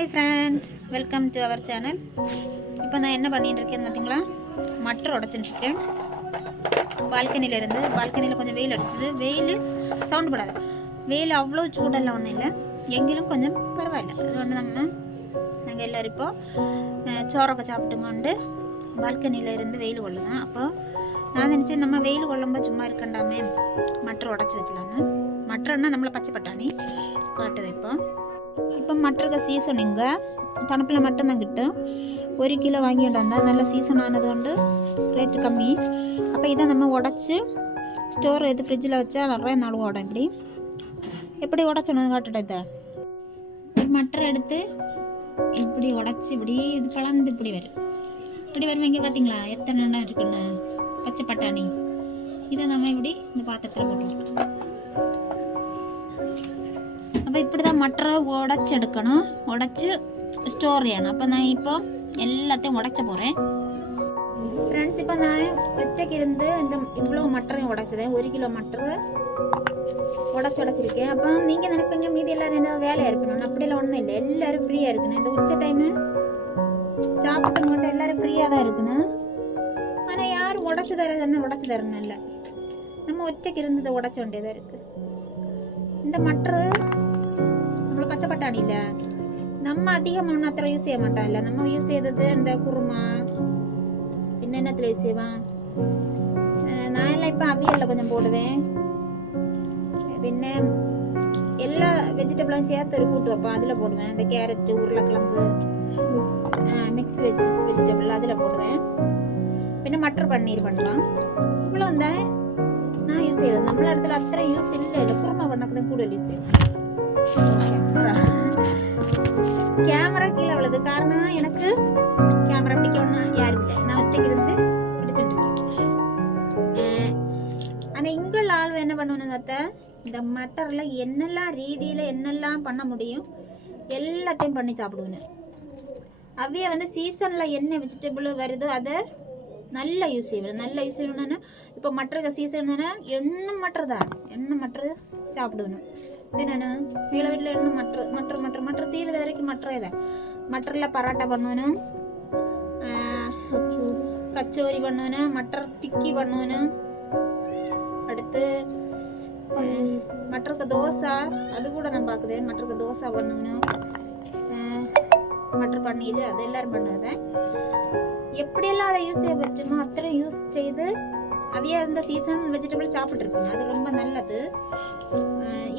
Hi friends, welcome to our channel. இப்போ நான் என்ன பண்ணிட்டு இருக்கேன்னு பார்த்தீங்களா, மட்டர் உடச்சிட்டுருக்கேன். பால்கனியில் கொஞ்சம் வெயில் அடிச்சது. வெயில் சவுண்டு போடாது. வெயில் அவ்வளோ சூடெல்லாம் ஒன்றும் இல்லை, எங்கிலும் கொஞ்சம் பரவாயில்ல. அது ஒன்று நாங்கள் எல்லோரும் இப்போது சோறொക്കെ சாப்பிட்டுங்கொண்டு பால்கனியில் இருந்து வெயில் கொள்ளுதான். அப்போது நான் நினச்சேன், நம்ம வெயில் கொள்ளும்போது சும்மா இருக்கண்டாமே, மட்டர் உடச்சி வச்சலான்னு. மட்டர்னா நம்மளை பச்சை பட்டாணி காட்டுது. இப்போ மட்டருக்கு சீசன் இங்கே தണുப்பில் மட்டும்தான் கிட்டும். 1 கிலோ வாங்கிட்டு வந்தால் நல்ல சீசன் ஆனது கொண்டு ரேட்டு கம்மி. அப்போ இதை நம்ம உடச்சி ஸ்டோர் இது ஃப்ரிட்ஜில் வச்சா நிறைய நாள் ஓடும். எப்படி உடச்சணும் காட்டுட்டேன். இதை ஒரு மட்டர் எடுத்து இப்படி உடச்சி இப்படி இது பழந்து இப்படி வரும். இங்கே பார்த்தீங்களா எத்தனை எண்ணெய் இருக்குன்னு, பச்சை பட்டாணி. இதை நம்ம இப்படி இந்த பாத்திரத்தில் போட்டுருக்கோம். அப்போ இப்படி தான் மட்டரை உடச்சி எடுக்கணும், உடச்சி ஸ்டோர் செய்யணும். அப்போ நான் இப்போ எல்லாத்தையும் உடைச்ச போகிறேன் ஃப்ரெண்ட்ஸ். இப்போ நான் ஒற்றைக்கு இருந்து இந்த இவ்வளோ மட்டரையும் உடைச்சதேன். 1 கிலோ மட்டரு உடச்சிருக்கேன். அப்போ நீங்கள் நினைப்பீங்க மீதி எல்லோரும் என்ன வேலையாக இருக்கணும். அப்படியெல்லாம் ஒன்றும் இல்லை, எல்லோரும் ஃப்ரீயாக இருக்கணும். இந்த உச்ச டைமு சாப்பிட்டு மட்டும் எல்லோரும் ஃப்ரீயாக தான் இருக்கணும். ஆனால் யாரும் உடச்சி தரணும் இல்லை, நம்ம ஒற்றைக்கு இருந்து இதை உடச்ச வேண்டியதாக இருக்குது. இந்த மட்டரு நம்மளை பச்சை பட்டாணி இல்லை, நம்ம அதிகமாக மாத்திரம் யூஸ் செய்ய மாட்டோம். இல்லை, நம்ம யூஸ் செய்தது இந்த குருமா என்னென்னத்தில் யூஸ் செய்வேன். நான் எல்லாம் இப்போ அவியலில் கொஞ்சம் போடுவேன். பின்ன எல்லா வெஜிடபிளும் சேர்த்து ஒரு கூட்டு வைப்பேன், அதில் போடுவேன். இந்த கேரட்டு, உருளைக்கிழங்கு, மிக்ஸ் வெஜிடபிள் அதில் போடுவேன். பின்ன மட்டர் பன்னீர் பண்ணலாம். இவ்வளோ தான் நான் யூஸ் செய்வேன். நம்மள இடத்துல அத்தனை யூஸ் இல்லை. குருமா பண்ணக்கு தான் கூடுதல் யூஸ் செய்வேன். கேமரா கீழே உள்ளது காரணம் எனக்கு கேமரா பிடிக்கணும்னா யாரும் இல்லை, நான் ஒற்றைக்கு இருந்து பிடிச்சுட்டு இருக்கேன். ஆனால் இங்கே ஆள் என்ன பண்ணுவேன்னு பார்த்தா, இந்த மட்டரில் என்னெல்லாம் ரீதியில் என்னெல்லாம் பண்ண முடியும் எல்லாத்தையும் பண்ணி சாப்பிடுவேன். அவைய சீசனில் என்ன வெஜிடபிள் வருதோ அதை நல்லா யூஸ் செய்வேன். நல்லா யூஸ் செய்யணும்னா இப்போ மட்டருக்கு சீசன் எண்ணெய் மட்டர் தான், எண்ணெய் மட்டர் சாப்பிடுவேன். இது நான் வீட வீட்டில் எண்ணெய் மட்டர் தீர்ந்த வரைக்கும் மட்டர் இதை மட்டரில் பரோட்டா பண்ணுவேன், கச்சோரி பண்ணுவேன், மட்டர் டிக்கி பண்ணுவேன். அடுத்து மட்டருக்கு தோசை, அது கூட நான் பார்க்குறேன். மட்டருக்கு தோசை பண்ணுவேன், மட்டர் பன்னீர், அது எல்லாரும் பண்ணுவேன். எப்படியெல்லாம் அதை யூஸ் செய்ய பറ്റുமோ அத்தனை யூஸ் செய்து அவைய இந்த சீசன் வெஜிடபிள் சாப்பிட்ருக்கோங்க. அது ரொம்ப நல்லது.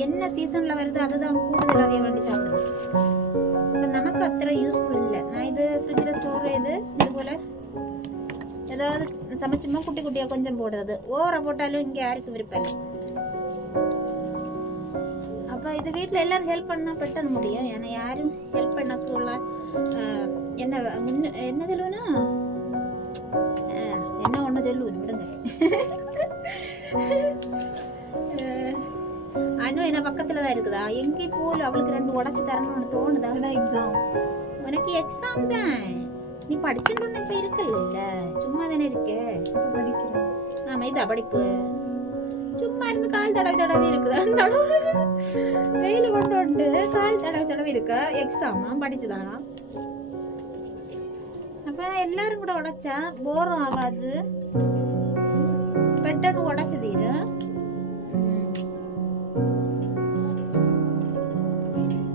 என்ன சீசனில் வருது அதுதான் கூடுதல் அவைய வேண்டி சாப்பிடுது. இப்போ நமக்கு அத்தனை யூஸ்ஃபுல் இல்லை. நான் இது ஃப்ரிட்ஜில் ஸ்டோர் செய்து இது போல் ஏதாவது சமைச்சுமா குட்டி குட்டியாக கொஞ்சம் போடுறது. ஓவரை போட்டாலும் இங்கே யாருக்கு விருப்பம் இல்லை. அப்போ இது வீட்டில் எல்லோரும் ஹெல்ப் பண்ணால் பெட்டன முடியும். ஏன்னா யாரும் ஹெல்ப் பண்ணக்குள்ள என்ன சொல்லுவேன்னா என்ன ஒன்று சொல்லுவேன் விடுங்க. அனு என்ன பக்கத்துல தான் இருக்குதா, எங்கே போல அவளுக்கு 2 உடச்சி தரணும்னு தோணுதா? எக்ஸாம் உனக்கு எக்ஸாம் தான், நீ படிச்சுட்டு இப்ப இருக்கல, சும்மா தானே இருக்க படிக்கிறேன். ஆமா, இதா படிப்பு. சும்மா இருந்து கால் தடவி இருக்குதா, வெயில் கொண்டு கால் தடவி இருக்க. எக்ஸாமா படிச்சுதானா? அப்ப எல்லாரும் கூட உடைச்சா போரும் ஆகாது, பெட்டன்னு உடைச்சு தீர.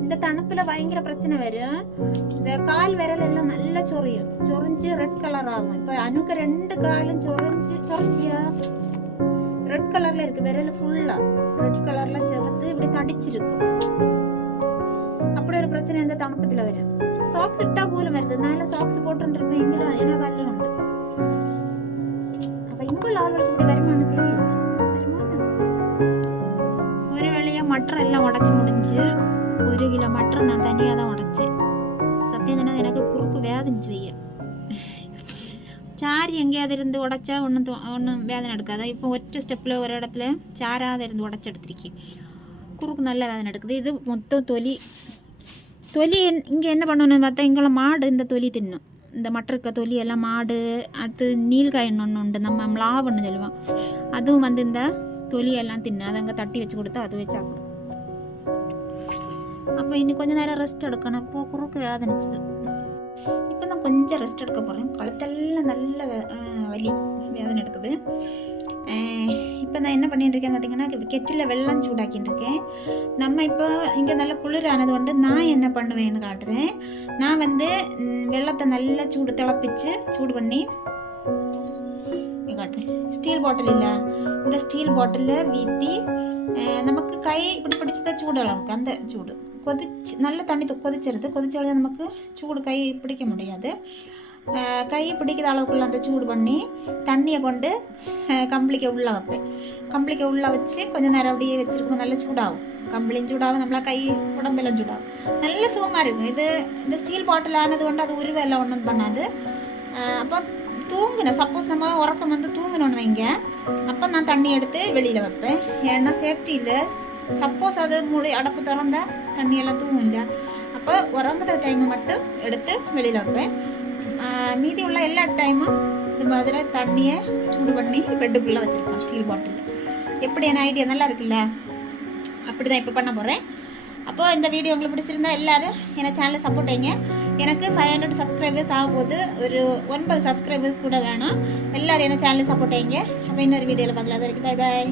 இந்த தணுப்புல பயங்கர பிரச்சனை வரும். இந்த கால் விரல் எல்லாம் நல்லா சொரிஞ்சு ரெட் கலர் ஆகும். இப்ப அனுக்கு 2 காலும் சொரிஞ்சியா ரெட் கலர்ல இருக்கு. விரல் ஃபுல்லா ரெட் கலர்ல செவத்து இப்படி தடிச்சிருக்கும். அப்படி ஒரு பிரச்சனை இந்த தணுப்பத்துல வரும். சாக்ஸ் இட்டா போல வருது. நான் சாக்ஸ் போட்டுருப்பேன், எங்களும் என்ன காலையும் உண்டு. அப்ப இங்குள்ள ஆளுகளுக்கு இப்படி வருமானம் தெரியும். ஒரு வேளையா மட்டர் எல்லாம் உடச்சி முடிஞ்சு 1 கிலோ மட்டர் நான் தனியாக தான் உடைச்சேன். சத்தியம் தானே, எனக்கு குறுக்கு வேதனிச்சு வைய. சாரி எங்கேயாவது இருந்து உடைச்சா ஒன்றும் வேதனை எடுக்காது. இப்போ ஒற்றை ஸ்டெப்பில் ஒரு இடத்துல சாராத இருந்து உடச்சி எடுத்திருக்கேன். குறுக்கு நல்ல வேதனை எடுக்குது. இது மொத்தம் தொலி இங்கே என்ன பண்ணணும்னு பார்த்தா, இங்கே மாடு இந்த தொலி தின்னும். இந்த மட்டருக்க தொலி எல்லாம் மாடு. அடுத்து நீல்காயின்னு ஒன்று உண்டு, நம்ம மிளாவுன்னு சொல்லுவோம். அதுவும் இந்த தொலியெல்லாம் தின்னு. அதை அங்கே தட்டி வச்சு கொடுத்தா அது வச்சு சாப்பிடும். அப்போ இனி கொஞ்சம் நேரம் ரெஸ்ட் எடுக்கணும். அப்போ குறுக்கு வேதனைச்சுது. இப்போ நான் கொஞ்சம் ரெஸ்ட் எடுக்க போகிறேன். கழுத்தெல்லாம் நல்ல வலி வேதனை எடுக்குது. இப்போ நான் என்ன பண்ணிட்டு இருக்கேன்னு பார்த்தீங்கன்னா, கெட்டில் வெள்ளம் சூடாக்கிட்டு இருக்கேன். நம்ம இப்போ இங்கே நல்ல குளிர் ஆனது கொண்டு நான் என்ன பண்ணுவேன்னு காட்டுறேன். நான் வெள்ளத்தை நல்லா திளப்பிச்சு சூடு பண்ணி காட்டுறேன். ஸ்டீல் பாட்டில் இல்லை, இந்த ஸ்டீல் பாட்டிலில் வீற்றி நமக்கு கை இப்படி பிடிச்சதான் சூடு அளவுக்கு அந்த சூடு நல்ல தண்ணி கொதிச்சிருது. நமக்கு சூடு கை பிடிக்க முடியாது. கை பிடிக்கிற அளவுக்குள்ள அந்த சூடு பண்ணி தண்ணியை கொண்டு கம்பளிக்க உள்ளே வைப்பேன். கம்பளிக்க உள்ளே வச்சு கொஞ்சம் நேரம் அப்படியே வச்சுருக்கோம். நல்லா சூடாகும், கம்பளியும் சூடாகும், நம்மளா கை உடம்பெல்லாம் சூடாகும், நல்ல சுகமாக இருக்கும். இந்த ஸ்டீல் பாட்டில் ஆனது கொண்டு அது உருவெல்லாம் ஒன்றும் பண்ணாது. அப்போ தூங்கினேன், சப்போஸ் நம்ம உறக்கம் தூங்கினோன்னு வைங்க, அப்போ நான் தண்ணி எடுத்து வெளியில் வைப்பேன். ஏன்னா சேஃப்டி இல்லை, சப்போஸ் அது அடப்பு திறந்தா தண்ணியெல்லாம் தூங்கும் இல்லை. அப்போ உறங்குற டைமை மட்டும் எடுத்து வெளியில் வைப்பேன். மீதி உள்ள எல்லா டைமும் இது மாதிரி தண்ணியை சூடு பண்ணி பெட்டுக்குள்ளே வச்சுருப்பேன் ஸ்டீல் பாட்டிலில். எப்படி என்ன ஐடியா நல்லா இருக்குல்ல? அப்படி தான் இப்போ பண்ண போகிறேன். அப்போது இந்த வீடியோ உங்களுக்கு பிடிச்சிருந்தா எல்லோரும் என்னை சேனலை சப்போர்ட் செய்யுங்க. எனக்கு 500 சப்ஸ்கிரைபர்ஸ் ஆகும்போது ஒரு 9 சப்ஸ்கிரைபர்ஸ் கூட வேணும். எல்லோரும் என்ன சேனலை சப்போர்ட் செய்யுங்க. அப்போ இன்னொரு வீடியோவில் பார்க்கலாம். அது வரைக்கும் பாய் பாய்.